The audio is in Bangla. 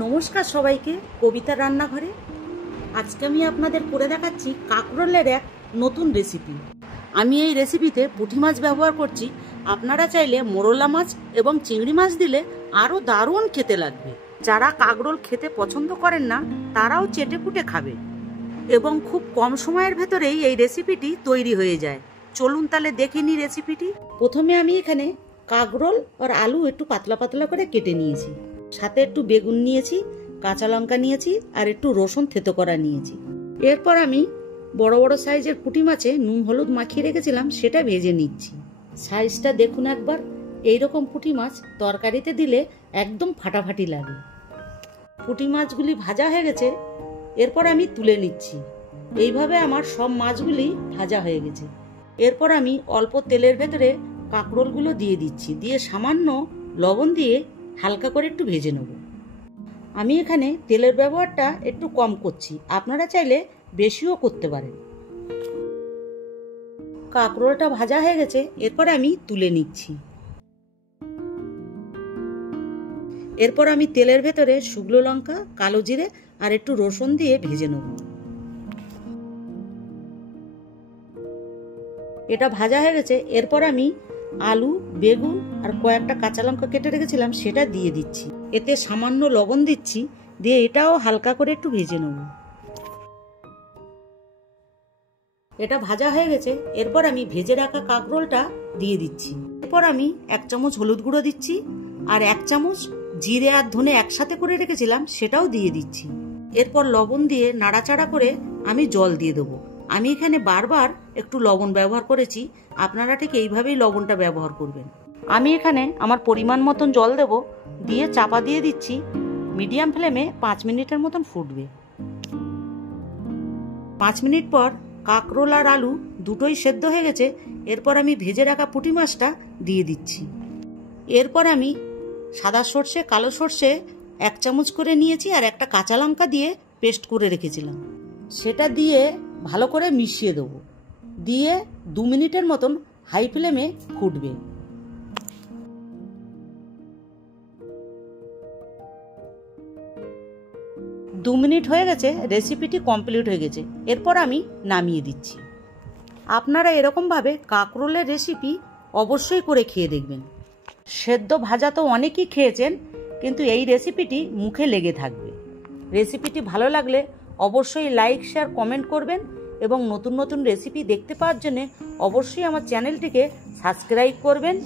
নমস্কার সবাইকে, কবিতার রান্নাঘরে। আজকে আমি আপনাদের করে দেখাচ্ছি কাঁকরোলের এক নতুন রেসিপি। আমি এই রেসিপিতে পুঁটি মাছ ব্যবহার করছি। আপনারা চাইলে মোরলা মাছ এবং চিংড়ি মাছ দিলে আরও দারুণ খেতে লাগবে। যারা কাঁকরোল খেতে পছন্দ করেন না তারাও চেটে পুটে খাবে এবং খুব কম সময়ের ভেতরেই এই রেসিপিটি তৈরি হয়ে যায়। চলুন তাহলে দেখে নিই রেসিপিটি। প্রথমে আমি এখানে কাঁকরোল আর আলু একটু পাতলা পাতলা করে কেটে নিয়েছি, সাথে একটু বেগুন নিয়েছি, কাঁচা লঙ্কা নিয়েছি আর একটু রসুন থেতো করা নিয়েছি। এরপর আমি বড় বড় সাইজের পুঁটি মাছে নুন হলুদ মাখিয়ে রেখেছিলাম, সেটা ভেজে নিচ্ছি। সাইজটা দেখুন একবার। এইরকম পুঁটি মাছ তরকারিতে দিলে একদম ফাটাফাটি লাগে। পুঁটি মাছগুলি ভাজা হয়ে গেছে, এরপর আমি তুলে নিচ্ছি। এইভাবে আমার সব মাছগুলি ভাজা হয়ে গেছে। এরপর আমি অল্প তেলের ভেতরে কাঁকরোলগুলো দিয়ে দিচ্ছি, দিয়ে সামান্য লবণ দিয়ে হালকা করে একটু ভেজে নেব। আমি এখানে তেলের ব্যবহারটা একটু কম করছি, আপনারা চাইলে বেশিও করতে পারেন। কাঁকরোলটা ভাজা হয়ে গেছে, এরপর আমি তুলে নিচ্ছি। এরপর আমি তেলের ভেতরে শুকনো লঙ্কা, কালো জিরে আর একটু রসুন দিয়ে ভেজে নেব। এটা ভাজা হয়ে গেছে, এরপর আমি আলু, বেগুন আর কয়েকটা কাঁচা লঙ্কা কেটে রেখেছিলাম সেটা দিয়ে দিচ্ছি। এতে সামান্য লবণ দিচ্ছি, দিয়ে এটাও হালকা করে একটু ভেজে নেব। এটা ভাজা হয়ে গেছে, এরপর আমি ভেজে রাখা কাঁকরোলটা দিয়ে দিচ্ছি। এরপর আমি 1 চামচ হলুদ গুঁড়ো দিচ্ছি আর 1 চামচ জিরে আর ধনে একসাথে করে রেখেছিলাম সেটাও দিয়ে দিচ্ছি। এরপর লবণ দিয়ে নাড়াচাড়া করে আমি জল দিয়ে দেবো। আমি এখানে বারবার একটু লবণ ব্যবহার করেছি, আপনারা ঠিক এইভাবেই লবণটা ব্যবহার করবেন। আমি এখানে আমার পরিমাণ মতন জল দেব, দিয়ে চাপা দিয়ে দিচ্ছি। মিডিয়াম ফ্লেমে 5 মিনিটের মতন ফুটবে। 5 মিনিট পর কাঁকরোল আর আলু দুটোই সেদ্ধ হয়ে গেছে। এরপর আমি ভেজে রাখা পুঁটি মাছটা দিয়ে দিচ্ছি। এরপর আমি সাদা সর্ষে, কালো সর্ষে 1 চামচ করে নিয়েছি আর একটা কাঁচা লঙ্কা দিয়ে পেস্ট করে রেখেছিলাম, সেটা দিয়ে ভালো করে মিশিয়ে দেবো। দিয়ে 2 মিনিটের মতন হাই ফ্লেমে ফুটবে। দু মিনিট হয়ে গেছে, রেসিপিটি কমপ্লিট হয়ে গেছে। এরপর আমি নামিয়ে দিচ্ছি। আপনারা এরকমভাবে কাঁকরোলের রেসিপি অবশ্যই করে খেয়ে দেখবেন। সেদ্ধ ভাজা তো অনেকেই খেয়েছেন, কিন্তু এই রেসিপিটি মুখে লেগে থাকবে। রেসিপিটি ভালো লাগলে অবশ্যই লাইক, শেয়ার, কমেন্ট করবেন এবং নতুন নতুন রেসিপি দেখতে পাওয়ার জন্য অবশ্যই আমার চ্যানেলটিকে সাবস্ক্রাইব করবেন।